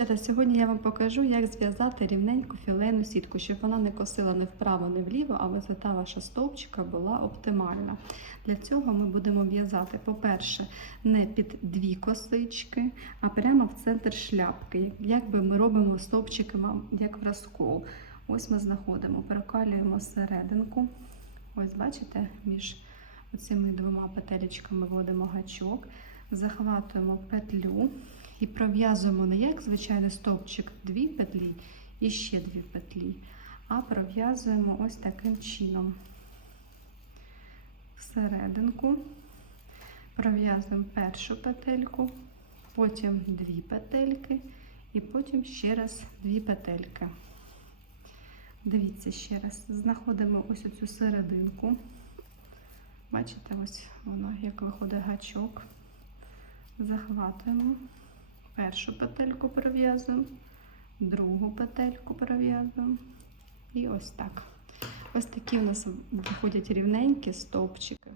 Сьогодні я вам покажу, як зв'язати рівненьку філейну сітку, щоб вона не косила не вправо, не вліво, а висота ваша стовпчика була оптимальна. Для цього ми будемо в'язати, по-перше, не під дві косички, а прямо в центр шляпки. Якби ми робимо стовпчики як в розкол. Ось ми знаходимо, прокалюємо серединку. Ось бачите, між цими двома петелечками вводимо гачок, захватуємо петлю. І пров'язуємо не як звичайний стовпчик дві петлі і ще дві петлі, а пров'язуємо ось таким чином. Всерединку пров'язуємо першу петельку, потім дві петельки і потім ще раз дві петельки. Дивіться ще раз, знаходимо ось оцю серединку. Бачите, ось воно, як виходить гачок. Захватуємо. Першу петельку пров'язуємо, другу петельку пров'язуємо. І ось так. Ось такі у нас виходять рівненькі стовпчики.